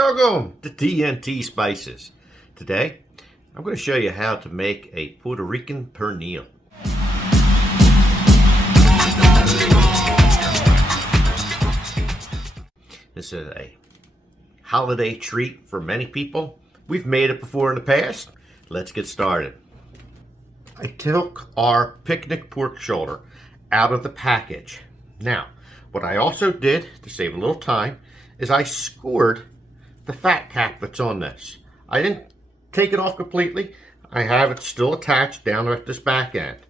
Welcome to Tntspices. Today, I'm going to show you how to make a Puerto Rican pernil. This is a holiday treat for many people. We've made it before in the past. Let's get started. I took our picnic pork shoulder out of the package. Now, what I also did to save a little time is I scored the fat cap that's on this. I didn't take it off completely. I have it still attached down at this back end.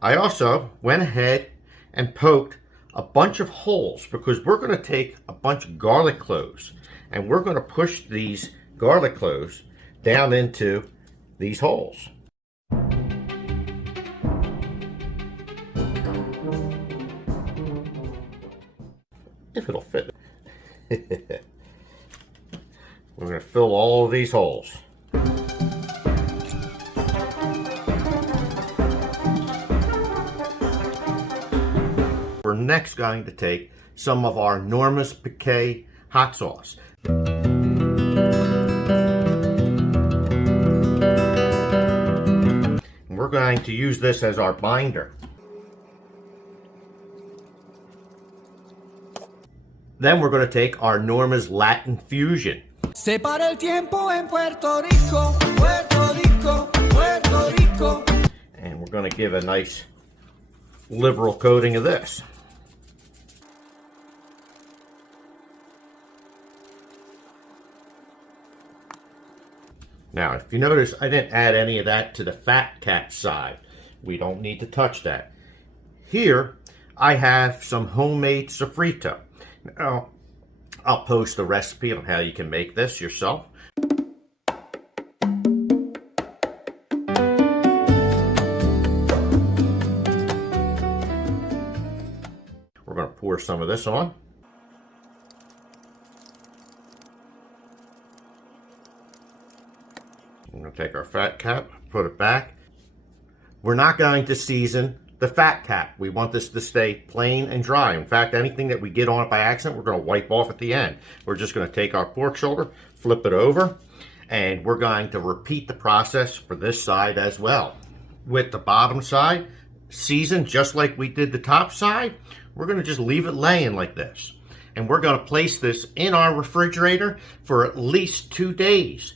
I also went ahead and poked a bunch of holes because we're going to take a bunch of garlic cloves and we're going to push these garlic cloves down into these holes. If it'll fit. We're going to fill all of these holes. We're next going to take some of our enormous piqué hot sauce. And we're going to use this as our binder. Then we're going to take our Norma's Latin Fusion. Se para el tiempo en Puerto Rico, Puerto Rico, Puerto Rico. And we're going to give a nice liberal coating of this. Now, if you notice, I didn't add any of that to the fat cap side. We don't need to touch that. Here, I have some homemade sofrito. Now, I'll post a recipe on how you can make this yourself. We're going to pour some of this on. We're going to take our fat cap, put it back. We're not going to season the fat cap. We want this to stay plain and dry. In fact, anything that we get on it by accident, we're going to wipe off at the end. We're just going to take our pork shoulder, flip it over, and we're going to repeat the process for this side as well. With the bottom side seasoned just like we did the top side, we're going to just leave it laying like this. And we're going to place this in our refrigerator for at least 2 days.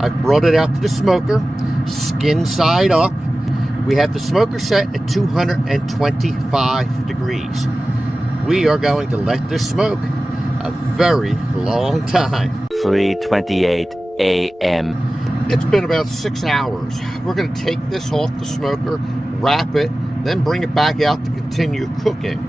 I've brought it out to the smoker, skin side up. We have the smoker set at 225 degrees. We are going to let this smoke a very long time. 3:28 a.m. It's been about 6 hours. We're going to take this off the smoker, wrap it, then bring it back out to continue cooking.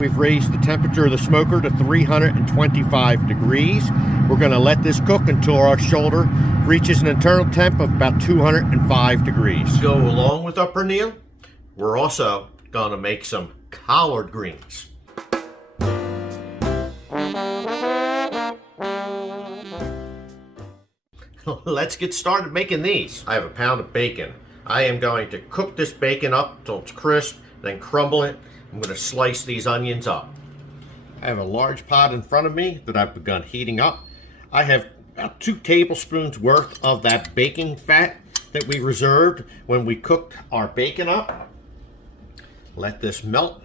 We've raised the temperature of the smoker to 325 degrees. We're going to let this cook until our shoulder reaches an internal temp of about 205 degrees. Go along with our pernil, we're also going to make some collard greens. Let's get started making these. I have a pound of bacon. I am going to cook this bacon up until it's crisp, then crumble it. I'm going to slice these onions up. I have a large pot in front of me that I've begun heating up. I have about 2 tablespoons worth of that baking fat that we reserved when we cooked our bacon up. Let this melt.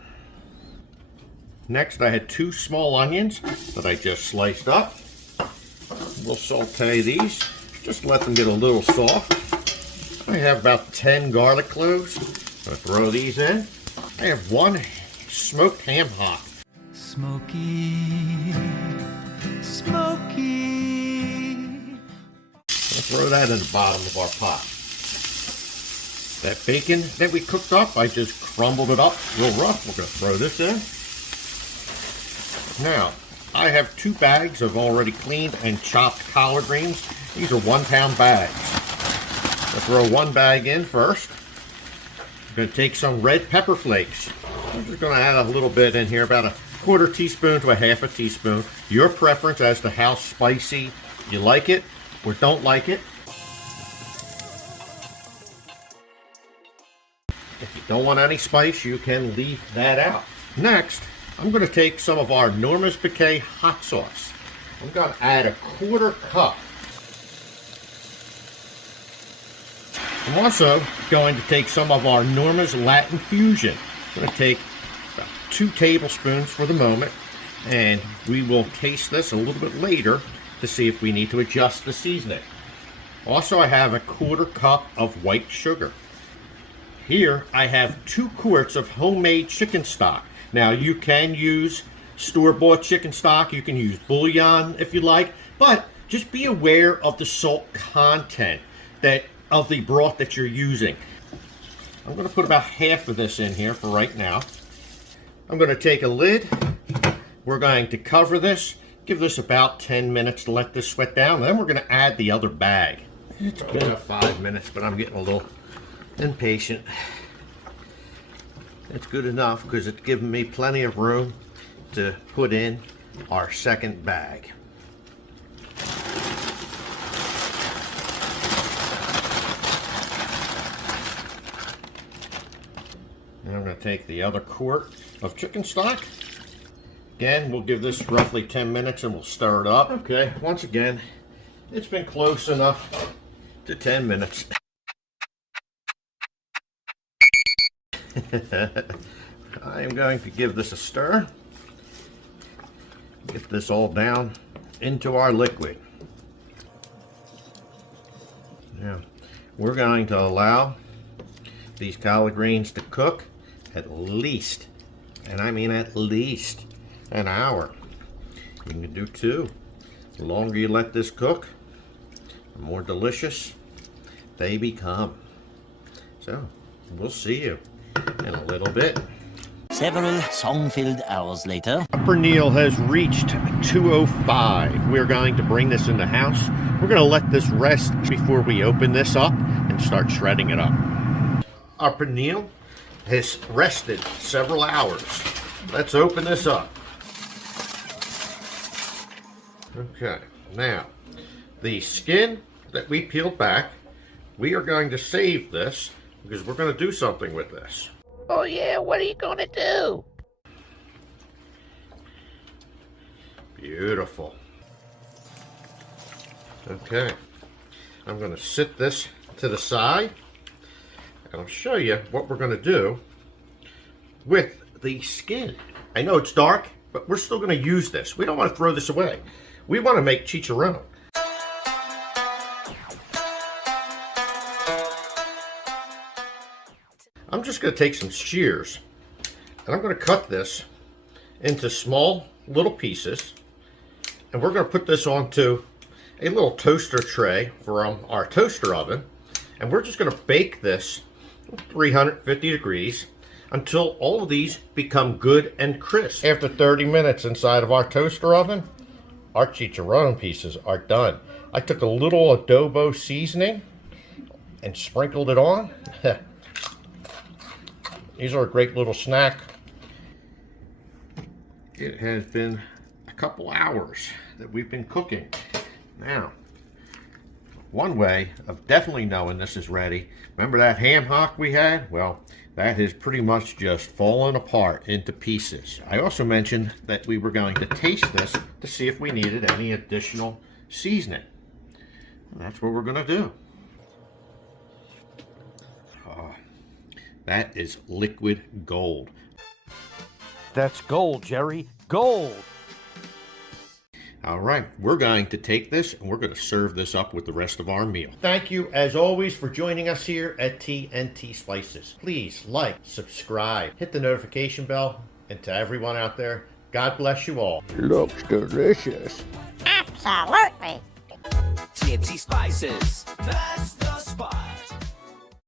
Next, I had 2 small onions that I just sliced up. We'll saute these. Just let them get a little soft. I have about 10 garlic cloves. I'm going to throw these in. I have 1 smoked ham hock. Smoky, smoky. I'll throw that in the bottom of our pot. That bacon that we cooked up, I just crumbled it up real rough. We're going to throw this in. Now, I have 2 bags of already cleaned and chopped collard greens. These are 1-pound bags. I'll throw 1 bag in first. I'm going to take some red pepper flakes. I'm just going to add a little bit in here, about a 1/4 teaspoon to a 1/2 teaspoon. Your preference as to how spicy you like it or don't like it. Don't want any spice, you can leave that out. Next, I'm going to take some of our Norma's Piquet hot sauce. I'm going to add a 1/4 cup. I'm also going to take some of our Norma's Latin Fusion. I'm going to take about 2 tablespoons for the moment, and we will taste this a little bit later to see if we need to adjust the seasoning. Also, I have a 1/4 cup of white sugar. Here, I have 2 quarts of homemade chicken stock. Now, you can use store-bought chicken stock. You can use bouillon if you like, but just be aware of the salt content of the broth that you're using. I'm going to put about half of this in here for right now. I'm going to take a lid. We're going to cover this, give this about 10 minutes to let this sweat down. Then we're going to add the other bag. It's been 5 minutes, but I'm getting a little impatient. It's good enough because it's giving me plenty of room to put in our second bag. Now I'm going to take the other quart of chicken stock. Again, we'll give this roughly 10 minutes and we'll stir it up. Okay, once again, it's been close enough to 10 minutes. I am going to give this a stir. Get this all down into our liquid. Now, we're going to allow these collard greens to cook at least, and I mean at least, an hour. You can do 2. The longer you let this cook, the more delicious they become. So, we'll see you in a little bit. Several song-filled hours later. Pernil has reached 205. We're going to bring this in the house. We're going to let this rest before we open this up and start shredding it up. Our pernil has rested several hours. Let's open this up. Okay, now the skin that we peeled back, we are going to save this because we're going to do something with this. Oh yeah, what are you gonna do? Beautiful. Okay, I'm going to sit this to the side and I'll show you what we're going to do with the skin. I know it's dark, but we're still going to use this. We don't want to throw this away. We want to make chicharron. I'm just going to take some shears and I'm going to cut this into small little pieces, and we're going to put this onto a little toaster tray from our toaster oven, and we're just going to bake this 350 degrees until all of these become good and crisp. After 30 minutes inside of our toaster oven, our chicharron pieces are done. I took a little adobo seasoning and sprinkled it on. These are a great little snack. It has been a couple hours that we've been cooking. Now, one way of definitely knowing this is ready, remember that ham hock we had? Well, that has pretty much just fallen apart into pieces. I also mentioned that we were going to taste this to see if we needed any additional seasoning. And that's what we're going to do. That is liquid gold. That's gold, Jerry. Gold! All right, we're going to take this and we're going to serve this up with the rest of our meal. Thank you, as always, for joining us here at Tntspices. Please like, subscribe, hit the notification bell, and to everyone out there, God bless you all. Looks delicious. Absolutely. Tntspices. That's the